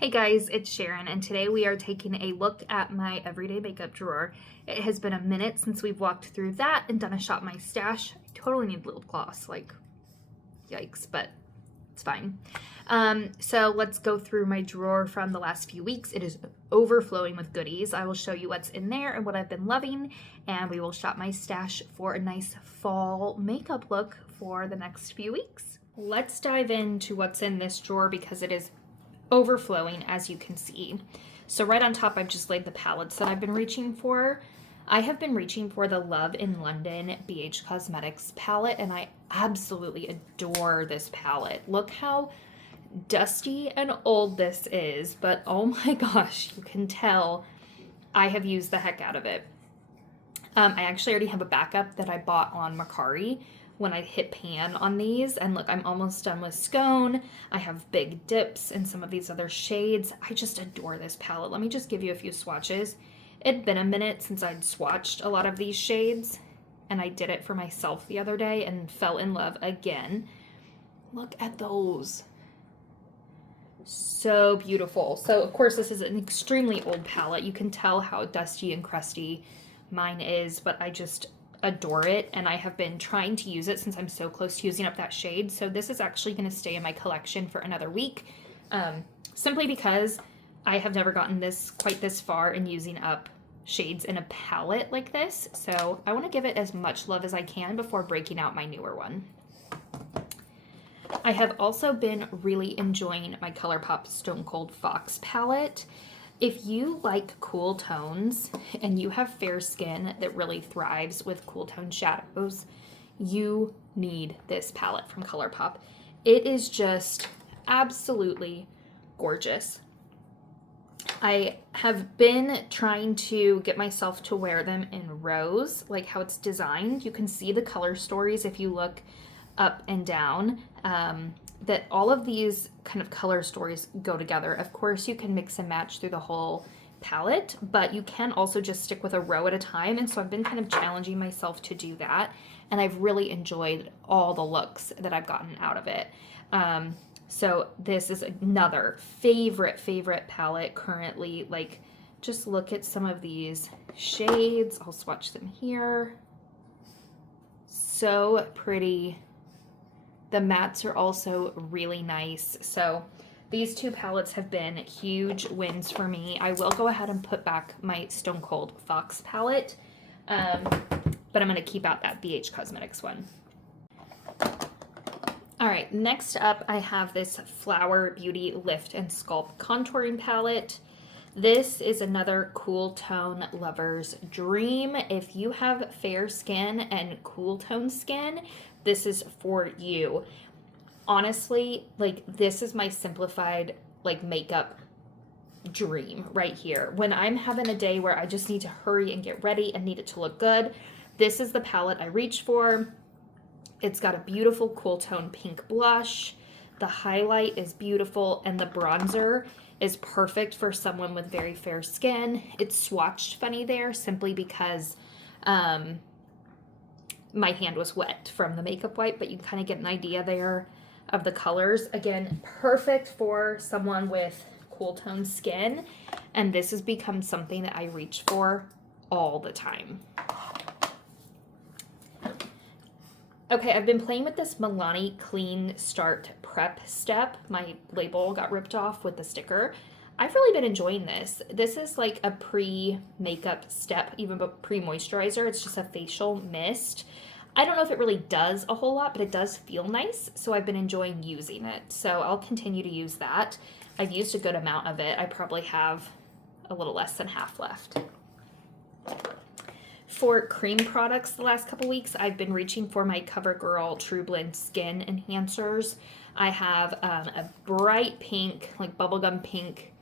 Hey guys, it's Sharon, and today we are taking a look at my everyday makeup drawer. It has been a minute since we've walked through that and done a shop my stash. I totally need lip gloss, like, yikes, but it's fine. So let's go through my drawer from the last few weeks. It is overflowing with goodies. I will show you what's in there and what I've been loving, and we will shop my stash for a nice fall makeup look for the next few weeks. Let's dive into what's in this drawer because it is overflowing, as you can see. So right on top, I've just laid the palettes that I've been reaching for. I have been reaching for the Love in London BH Cosmetics palette, and I absolutely adore this palette. Look how dusty and old this is, but oh my gosh, you can tell I have used the heck out of it. I actually already have a backup that I bought on Mercari when I hit pan on these, and look, I'm almost done with Scone. I have big dips in some of these other shades. I just adore this palette. Let me just give you a few swatches. It'd been a minute since I'd swatched a lot of these shades, and I did it for myself the other day and fell in love again. Look at those. So beautiful. So of course this is an extremely old palette. You can tell how dusty and crusty mine is, but I just adore it, and I have been trying to use it since I'm so close to using up that shade. So this is actually going to stay in my collection for another week, simply because I have never gotten quite this far in using up shades in a palette like this. So I want to give it as much love as I can before breaking out my newer one. I have also been really enjoying my ColourPop Stone Cold Fox palette. If you like cool tones and you have fair skin that really thrives with cool tone shadows, you need this palette from ColourPop. It is just absolutely gorgeous. I have been trying to get myself to wear them in rows, like how it's designed. You can see the color stories if you look up and down. That all of these kind of color stories go together. Of course, you can mix and match through the whole palette, but you can also just stick with a row at a time. And so I've been kind of challenging myself to do that. And I've really enjoyed all the looks that I've gotten out of it. So this is another favorite palette currently. Like, just look at some of these shades. I'll swatch them here. So pretty. The mattes are also really nice. So these two palettes have been huge wins for me. I will go ahead and put back my Stone Cold Fox palette, but I'm going to keep out that BH Cosmetics one. All right, next up I have this Flower Beauty Lift and Sculpt Contouring Palette. This is another cool tone lover's dream. If you have fair skin and cool tone skin, this is for you. Honestly, like, this is my simplified like makeup dream right here. When I'm having a day where I just need to hurry and get ready and need it to look good, this is the palette I reach for. It's got a beautiful cool tone pink blush. The highlight is beautiful, and the bronzer is perfect for someone with very fair skin. It's swatched funny there simply because my hand was wet from the makeup wipe, but you kind of get an idea there of the colors. Again, perfect for someone with cool tone skin, and this has become something that I reach for all the time. Okay, I've been playing with this Milani Clean Start Prep Step. My label got ripped off with the sticker. I've really been enjoying this. This is like a pre-makeup step, even pre-moisturizer. It's just a facial mist. I don't know if it really does a whole lot, but it does feel nice, so I've been enjoying using it. So I'll continue to use that. I've used a good amount of it. I probably have a little less than half left. For cream products the last couple weeks, I've been reaching for my CoverGirl True Blend Skin Enhancers. I have a bright pink, like bubblegum pink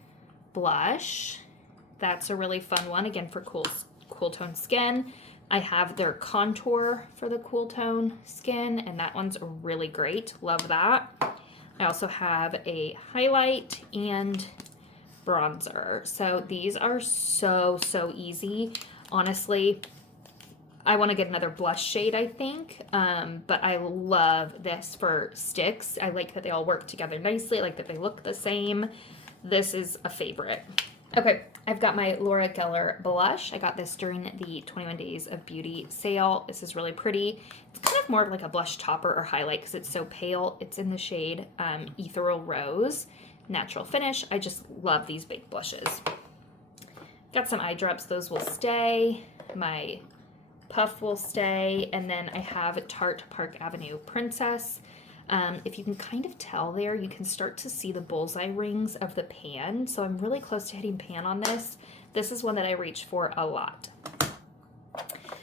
blush. That's a really fun one, again, for cool tone skin. I have their contour for the cool tone skin, and that one's really great. Love that. I also have a highlight and bronzer. So these are so easy. Honestly, I want to get another blush shade, I think, but I love this for sticks. I like that they all work together nicely. I like that they look the same. this is a favorite. Okay, I've got my Laura Geller blush. I got this during the 21 Days of Beauty sale. This is really pretty. It's kind of more of like a blush topper or highlight because it's so pale. It's in the shade Ethereal Rose, natural finish. I just love these baked blushes. Got some eye drops. Those will stay. My puff will stay. And then I have Tarte Park Avenue Princess. If you can kind of tell there, you can start to see the bullseye rings of the pan. So I'm really close to hitting pan on this. This is one that I reach for a lot.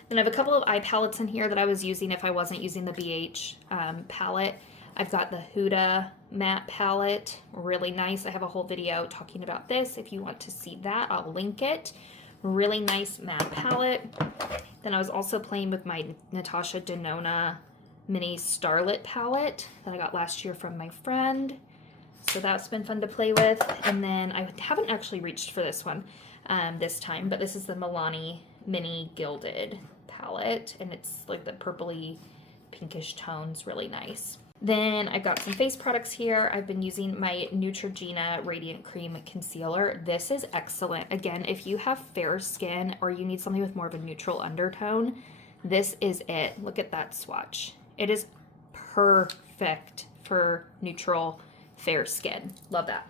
Then I have a couple of eye palettes in here that I was using if I wasn't using the BH palette. I've got the Huda matte palette, really nice. I have a whole video talking about this. If you want to see that, I'll link it. Really nice matte palette. Then I was also playing with my Natasha Denona mini Starlit palette that I got last year from my friend. So that's been fun to play with. And then I haven't actually reached for this one this time, but this is the Milani Mini Gilded palette. And it's like the purpley pinkish tones, really nice. Then I've got some face products here. I've been using my Neutrogena Radiant Cream Concealer. This is excellent. Again, if you have fair skin or you need something with more of a neutral undertone, this is it. Look at that swatch. It is perfect for neutral, fair skin. Love that.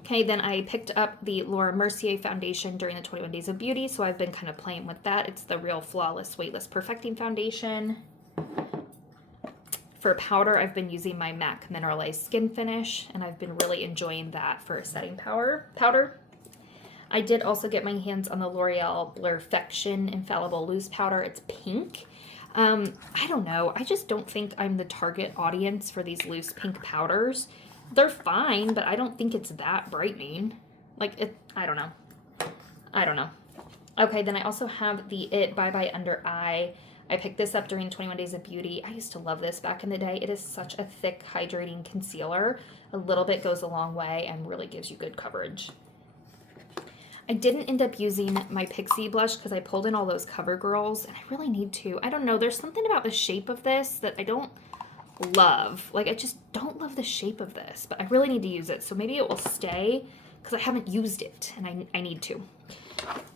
Okay, then I picked up the Laura Mercier foundation during the 21 Days of Beauty, so I've been kind of playing with that. It's the Real Flawless Weightless Perfecting Foundation. For powder, I've been using my MAC Mineralized Skin Finish, and I've been really enjoying that for a setting powder. I did also get my hands on the L'Oreal Blurfection Infallible Loose Powder. It's pink. I don't know. I just don't think I'm the target audience for these loose pink powders. They're fine, but I don't think it's that brightening. Like, I don't know. Okay, then I also have the It Bye Bye Under Eye. I picked this up during 21 Days of Beauty. I used to love this back in the day. It is such a thick, hydrating concealer. A little bit goes a long way and really gives you good coverage. I didn't end up using my Pixie blush because I pulled in all those CoverGirls, and I really need to. I don't know. There's something about the shape of this that I don't love. Like, I just don't love the shape of this, but I really need to use it. So maybe it will stay because I haven't used it, and I need to.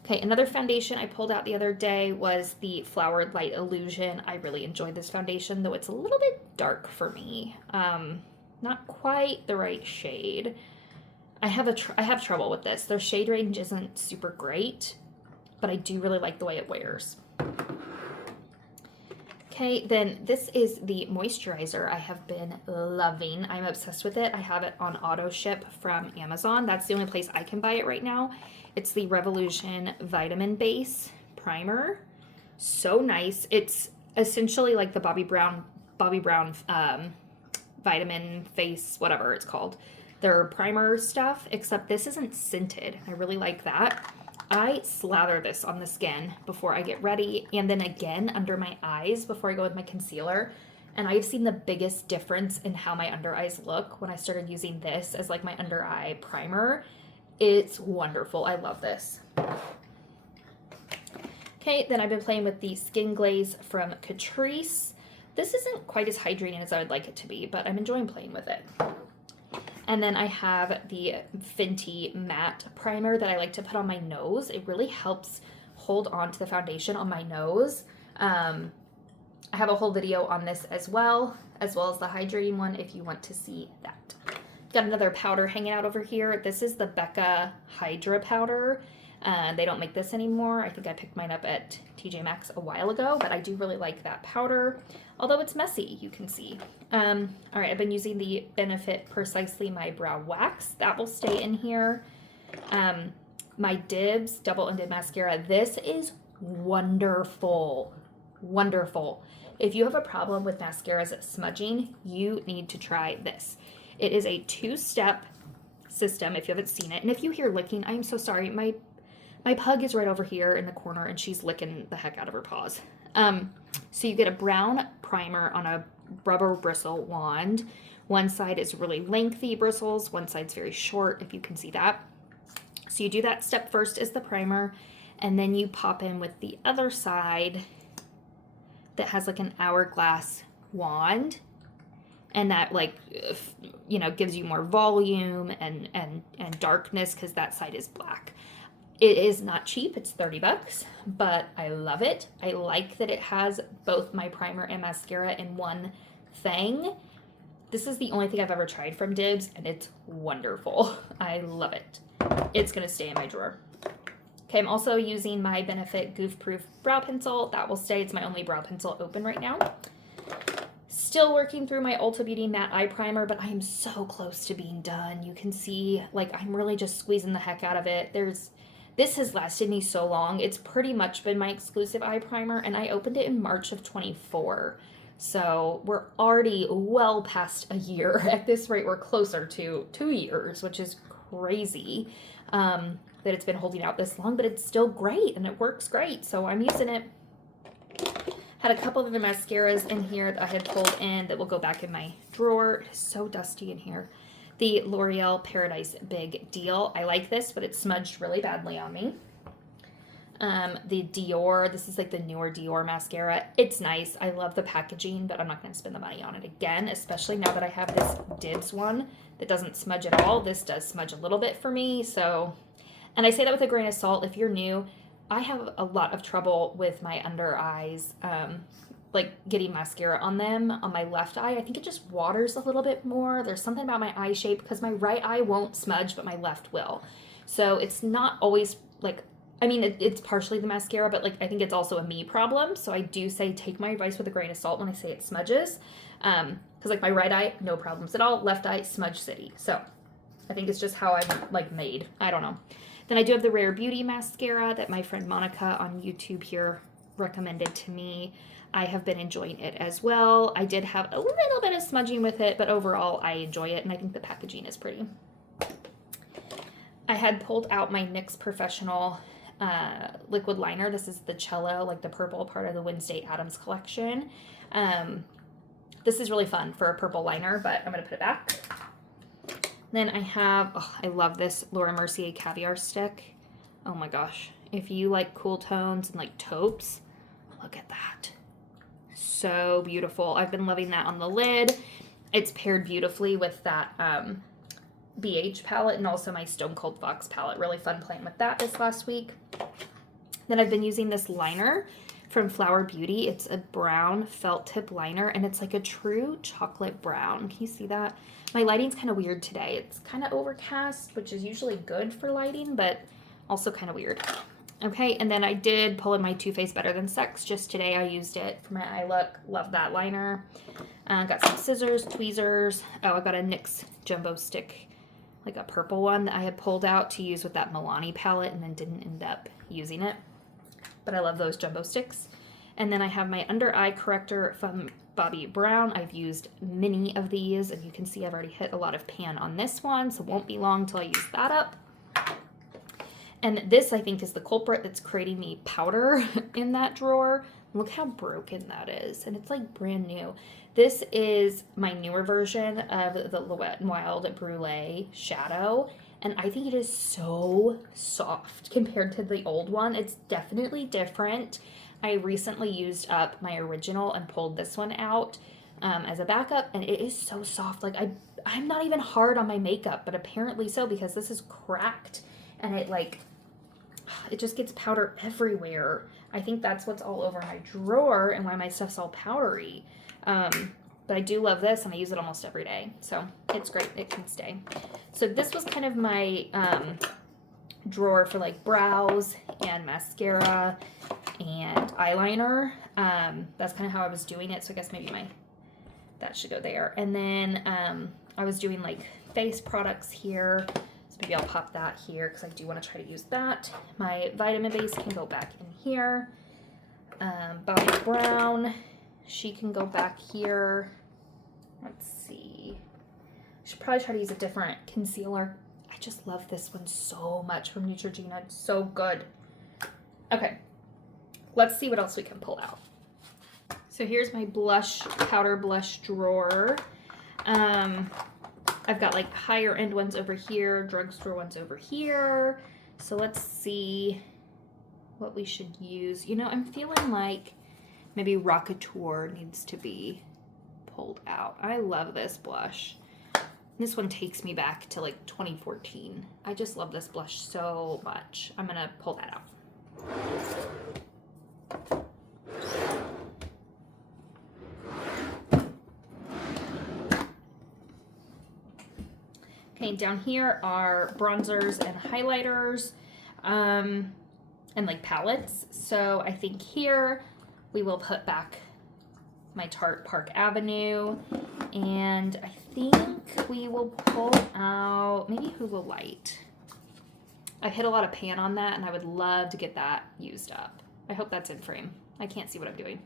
Okay, another foundation I pulled out the other day was the Flowered Light Illusion. I really enjoyed this foundation, though it's a little bit dark for me. Not quite the right shade. I have trouble with this. Their shade range isn't super great, but I do really like the way it wears. Okay, then this is the moisturizer I have been loving. I'm obsessed with it. I have it on auto ship from Amazon. That's the only place I can buy it right now. It's the Revolution Vitamin Base Primer. So nice. It's essentially like the Bobbi Brown vitamin face, whatever it's called. Their primer stuff, except this isn't scented. I really like that. I slather this on the skin before I get ready, and then again under my eyes before I go with my concealer. And I've seen the biggest difference in how my under eyes look when I started using this as like my under eye primer. It's wonderful. I love this. Okay, then I've been playing with the Skin Glaze from Catrice. This isn't quite as hydrating as I would like it to be, but I'm enjoying playing with it. And then I have the Fenty Matte Primer that I like to put on my nose. It really helps hold on to the foundation on my nose. I have a whole video on this as well as the hydrating one if you want to see that. Got another powder hanging out over here. This is the Becca Hydra powder. They don't make this anymore. I think I picked mine up at TJ Maxx a while ago, but I do really like that powder. Although it's messy, you can see. All right, I've been using the Benefit Precisely My Brow Wax. That will stay in here. My Dibs Double-Ended Mascara. This is wonderful. Wonderful. If you have a problem with mascaras smudging, you need to try this. It is a two-step system if you haven't seen it. And if you hear licking, I'm so sorry. My pug is right over here in the corner and she's licking the heck out of her paws. So you get a brown primer on a rubber bristle wand. One side is really lengthy bristles, one side's very short, if you can see that. So you do that step first is the primer, and then you pop in with the other side that has like an hourglass wand, and that like, you know, gives you more volume and darkness because that side is black. It is not cheap, it's $30, but I love it. I like that it has both my primer and mascara in one thing. This is the only thing I've ever tried from Dibs, and it's wonderful. I love it. It's gonna stay in my drawer. Okay, I'm also using my Benefit Goof Proof brow pencil. That will stay. It's my only brow pencil open right now. Still working through my Ulta Beauty matte eye primer, but I am so close to being done. You can see, like, I'm really just squeezing the heck out of it. This has lasted me so long. It's pretty much been my exclusive eye primer, and I opened it in March of 24. So we're already well past a year. At this rate, we're closer to 2 years, which is crazy that it's been holding out this long, but it's still great and it works great. So I'm using it. Had a couple of the mascaras in here that I had pulled in that will go back in my drawer. It is so dusty in here. The L'Oreal Paradise Big Deal. I like this, but it smudged really badly on me. The Dior, this is like the newer Dior mascara. It's nice. I love the packaging, but I'm not going to spend the money on it again, especially now that I have this Dibs one that doesn't smudge at all. This does smudge a little bit for me, so, and I say that with a grain of salt. If you're new, I have a lot of trouble with my under eyes, like getting mascara on them on my left eye. I think it just waters a little bit more. There's something about my eye shape because my right eye won't smudge, but my left will. So it's not always like, I mean, it's partially the mascara, but like I think it's also a me problem. So I do say take my advice with a grain of salt when I say it smudges. Because like my right eye, no problems at all. Left eye, smudge city. So I think it's just how I'm like made. I don't know. Then I do have the Rare Beauty mascara that my friend Monica on YouTube here recommended to me. I have been enjoying it as well. I did have a little bit of smudging with it, but overall I enjoy it, and I think the packaging is pretty. I had pulled out my NYX Professional liquid liner. This is the Cello, like the purple part of the Wednesday Addams collection. This is really fun for a purple liner, but I'm going to put it back. Then I have, oh, I love this Laura Mercier Caviar Stick. Oh my gosh. If you like cool tones and like taupes, look at that. So beautiful. I've been loving that on the lid. It's paired beautifully with that BH palette and also my Stone Cold Fox palette. Really fun playing with that this last week. Then I've been using this liner from Flower Beauty. It's a brown felt tip liner, and it's like a true chocolate brown. Can you see that? My lighting's kind of weird today. It's kind of overcast, which is usually good for lighting, but also kind of weird. Okay, and then I did pull in my Too Faced Better Than Sex. Just today I used it for my eye look. Love that liner. Got some scissors, tweezers. Oh, I got a NYX Jumbo Stick, like a purple one that I had pulled out to use with that Milani palette and then didn't end up using it. But I love those Jumbo Sticks. And then I have my under eye corrector from Bobbi Brown. I've used many of these, and you can see I've already hit a lot of pan on this one, so it won't be long till I use that up. And this, I think, is the culprit that's creating me powder in that drawer. Look how broken that is, and it's like brand new. This is my newer version of the Wet n Wild Brulee Shadow, and I think it is so soft compared to the old one. It's definitely different. I recently used up my original and pulled this one out as a backup, and it is so soft. Like I'm not even hard on my makeup, but apparently so, because this is cracked and it just gets powder everywhere. I think that's what's all over my drawer and why my stuff's all powdery. But I do love this, and I use it almost every day, so it's great. It can stay. So this was kind of my drawer for like brows and mascara and eyeliner. That's kind of how I was doing it, so I guess maybe that should go there. And then I was doing like face products here, so maybe I'll pop that here because I do want to try to use that. My vitamin base can go back in here. Bobbi Brown, she can go back here. Let's see. I should probably try to use a different concealer. I just love this one so much from Neutrogena. It's so good. Okay, let's see what else we can pull out. So here's my powder blush drawer. I've got like higher end ones over here, drugstore ones over here. So let's see what we should use. You know, I'm feeling like maybe Rockateur needs to be pulled out. I love this blush. This one takes me back to like 2014. I just love this blush so much. I'm gonna pull that out. Okay, down here are bronzers and highlighters, and like palettes. So I think here we will put back my Tarte Park Avenue, and I think we will pull out maybe Hoola Light. I've hit a lot of pan on that, and I would love to get that used up. I hope that's in frame. I can't see what I'm doing.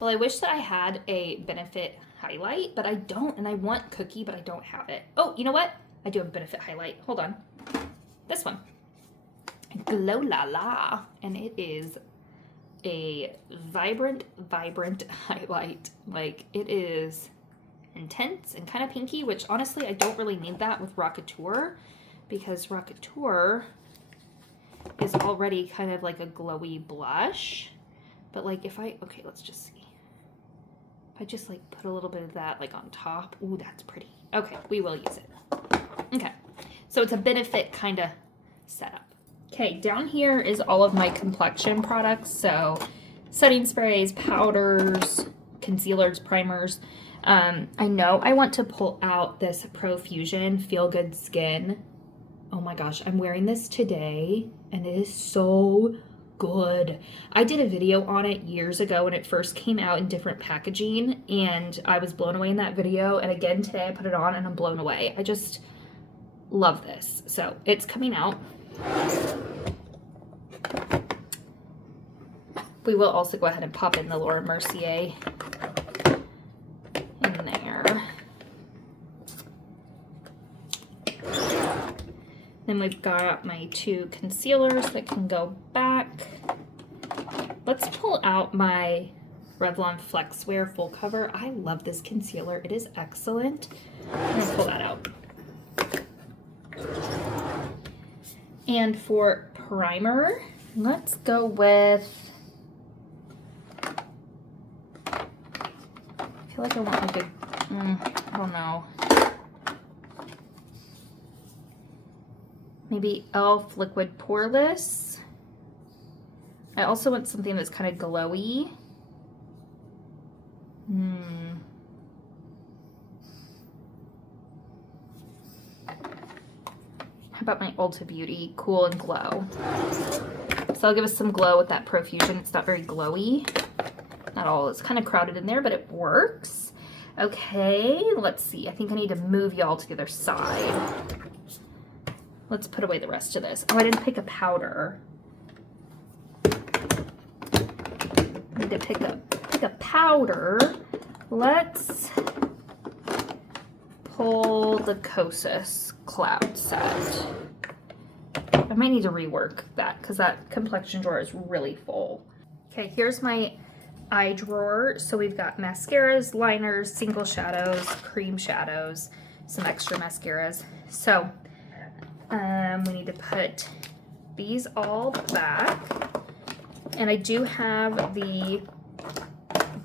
Well, I wish that I had a Benefit highlight, but I don't, and I want Cookie, but I don't have it. Oh, you know what? I do have a Benefit highlight. Hold on. This one. Glow La La, and it is a vibrant highlight. Like, it is intense and kind of pinky, which honestly I don't really need that with Rockateur, because Rockateur is already kind of like a glowy blush. But like if I, okay, let's just see. If I just like put a little bit of that like on top, ooh, that's pretty. Okay, we will use it. Okay, so it's a Benefit kind of setup. Okay, down here is all of my complexion products. So setting sprays, powders, concealers, primers. I know I want to pull out this Profusion Feel Good Skin. Oh my gosh, I'm wearing this today and it is so good. I did a video on it years ago when it first came out in different packaging, and I was blown away in that video. And again today I put it on and I'm blown away. I just love this. So it's coming out. We will also go ahead and pop in the Laura Mercier in there. Then we've got my two concealers that can go back. Let's pull out my Revlon Flexwear Full Cover. I love this concealer. It is excellent. I'm gonna pull that out. And for primer, let's go with, I feel like I want like a, I don't know. Maybe e.l.f. Liquid Poreless. I also want something that's kind of glowy. How about my Ulta Beauty Cool and Glow? So I'll give us some glow with that Profusion. It's not very glowy. Not all. It's kind of crowded in there, but it works. Okay, let's see. I think I need to move y'all to the other side. Let's put away the rest of this. Oh, I didn't pick a powder. I need to pick a powder. Let's pull the Kosas Cloud Set. I might need to rework that because that complexion drawer is really full. Okay, here's my eye drawer. So we've got mascaras, liners, single shadows, cream shadows, some extra mascaras. So we need to put these all back. And I do have the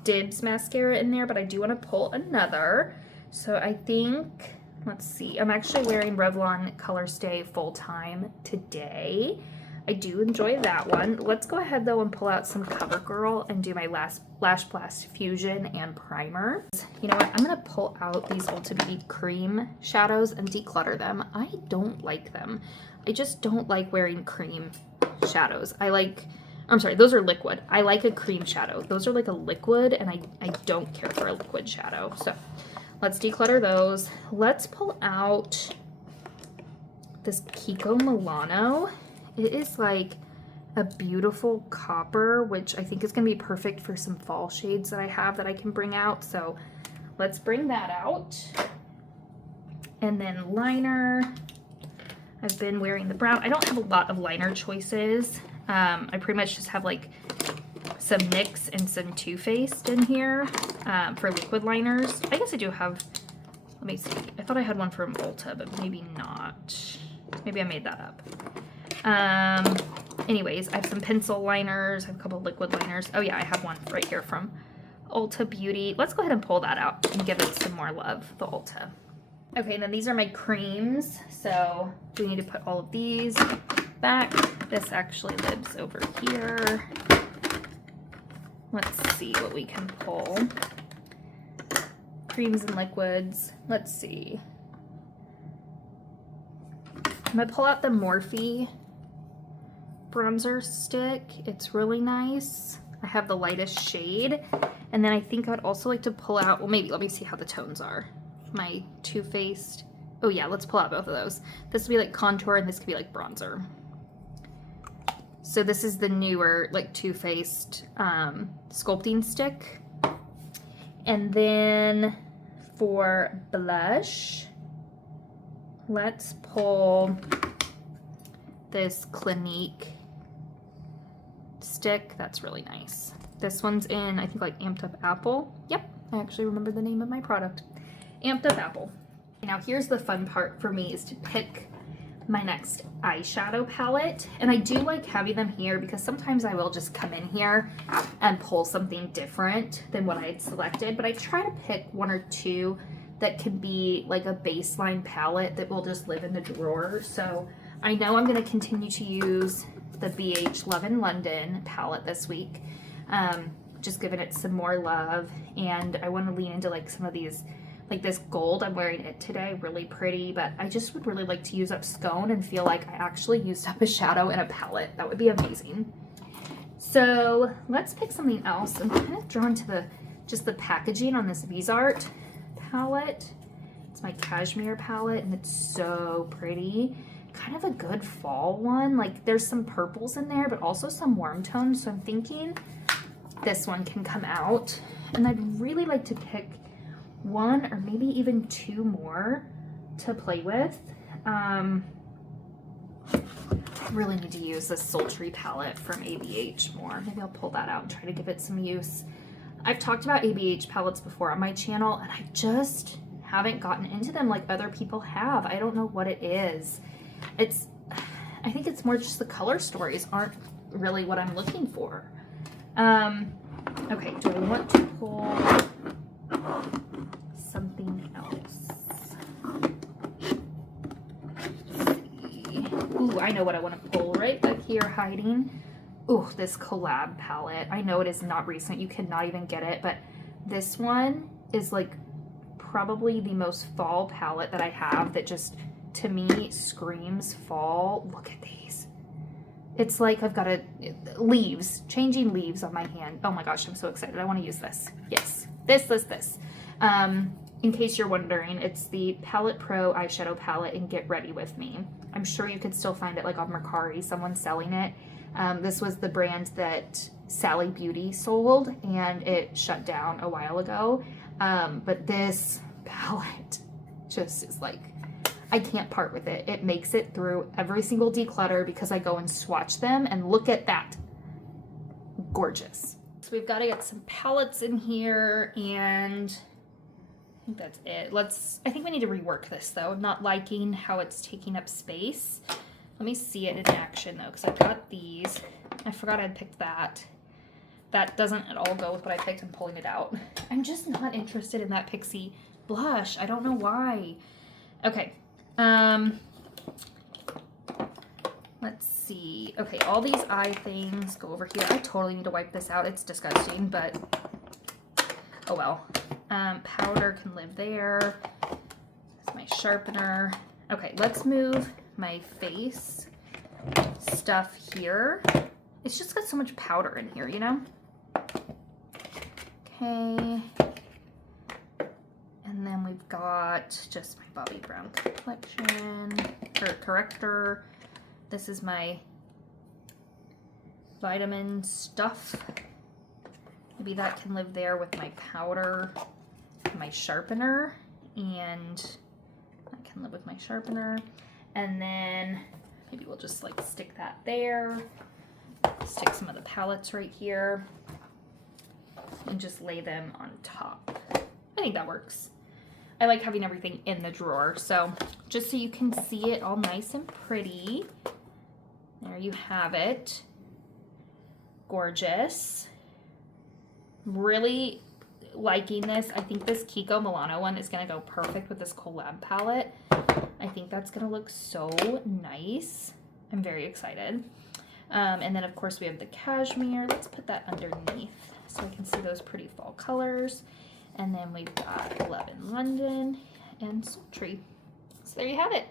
Dibs mascara in there, but I do want to pull another. So I think, let's see, I'm actually wearing Revlon Color Stay Full Time today. I do enjoy that one. Let's go ahead though and pull out some CoverGirl and do my Lash Blast Fusion and Primer. You know what, I'm gonna pull out these Ulta Beauty cream shadows and declutter them. I don't like them. I just don't like wearing cream shadows. I'm sorry, those are liquid. I like a cream shadow. Those are like a liquid, and I don't care for a liquid shadow. So let's declutter those. Let's pull out this Kiko Milano. It is like a beautiful copper, which I think is going to be perfect for some fall shades that I have that I can bring out. So let's bring that out. And then liner. I've been wearing the brown. I don't have a lot of liner choices. I pretty much just have like some NYX and some Too Faced in here for liquid liners. I guess I do have, let me see. I thought I had one from Ulta, but maybe not. Maybe I made that up. Anyways, I have some pencil liners. I have a couple of liquid liners. Oh yeah, I have one right here from Ulta Beauty. Let's go ahead and pull that out and give it some more love, the Ulta. Okay, then these are my creams. So we need to put all of these back. This actually lives over here. Let's see what we can pull. Creams and liquids. Let's see. I'm gonna pull out the Morphe bronzer stick. It's really nice. I have the lightest shade. And then I think I would also like to pull out, well, maybe let me see how the tones are. My Too Faced. Oh yeah, let's pull out both of those. This would be like contour and this could be like bronzer. So this is the newer like Too Faced sculpting stick. And then for blush, let's pull this Clinique stick. That's really nice. This one's in, I think, like Amped Up Apple. Yep, I actually remember the name of my product. Amped Up Apple. Now here's the fun part for me is to pick my next eyeshadow palette. And I do like having them here because sometimes I will just come in here and pull something different than what I had selected. But I try to pick one or two that can be like a baseline palette that will just live in the drawer. So I know I'm going to continue to use the BH Love in London palette this week. Just giving it some more love. And I want to lean into like some of these, like this gold. I'm wearing it today, really pretty, but I just would really like to use up Scone and feel like I actually used up a shadow in a palette. That would be amazing. So let's pick something else. I'm kind of drawn to just the packaging on this Vizart palette. It's my cashmere palette and it's so pretty. Kind of a good fall one. Like there's some purples in there, but also some warm tones. So I'm thinking this one can come out. And I'd really like to pick one or maybe even two more to play with. Really need to use this sultry palette from ABH more. Maybe I'll pull that out and try to give it some use. I've talked about ABH palettes before on my channel and I just haven't gotten into them like other people have. I don't know what it is. I think it's more just the color stories aren't really what I'm looking for. Okay, do I want to pull something else? Let's see. Ooh, I know what I want to pull right back here hiding. Ooh, this collab palette. I know it is not recent. You cannot even get it, but this one is like probably the most fall palette that I have that just, to me, screams fall. Look at these. It's like I've got leaves, changing leaves on my hand. Oh my gosh, I'm so excited. I want to use this. Yes, this. In case you're wondering, it's the Palette Pro eyeshadow palette in Get Ready With Me. I'm sure you could still find it like on Mercari, someone's selling it. This was the brand that Sally Beauty sold and it shut down a while ago. But this palette just is like, I can't part with it. It makes it through every single declutter because I go and swatch them and look at that. Gorgeous. So we've got to get some palettes in here and I think that's it. I think we need to rework this though. I'm not liking how it's taking up space. Let me see it in action though, because I've got these. I forgot I'd picked that. That doesn't at all go with what I picked. I'm pulling it out. I'm just not interested in that Pixie blush. I don't know why. Okay. Let's see. Okay, all these eye things go over here. I totally need to wipe this out. It's disgusting, but oh well. Powder can live there. That's my sharpener. Okay, let's move my face stuff here. It's just got so much powder in here, you know? Okay. And then we've got just my Bobbi Brown collection, or corrector. This is my vitamin stuff. Maybe that can live there with my powder, my sharpener, and that can live with my sharpener. And then maybe we'll just like stick that there. Stick some of the palettes right here and just lay them on top. I think that works. I like having everything in the drawer, so just so you can see it all nice and pretty. There you have it. Gorgeous. Really liking this. I think this Kiko Milano one is going to go perfect with this collab palette. I think that's going to look so nice. I'm very excited. And then, of course, we have the cashmere. Let's put that underneath so I can see those pretty fall colors. And then we've got Love in London and Sultry. So there you have it.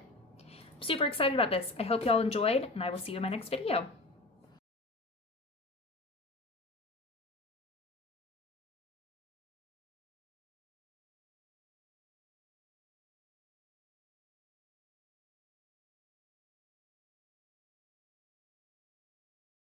I'm super excited about this. I hope y'all enjoyed, and I will see you in my next video.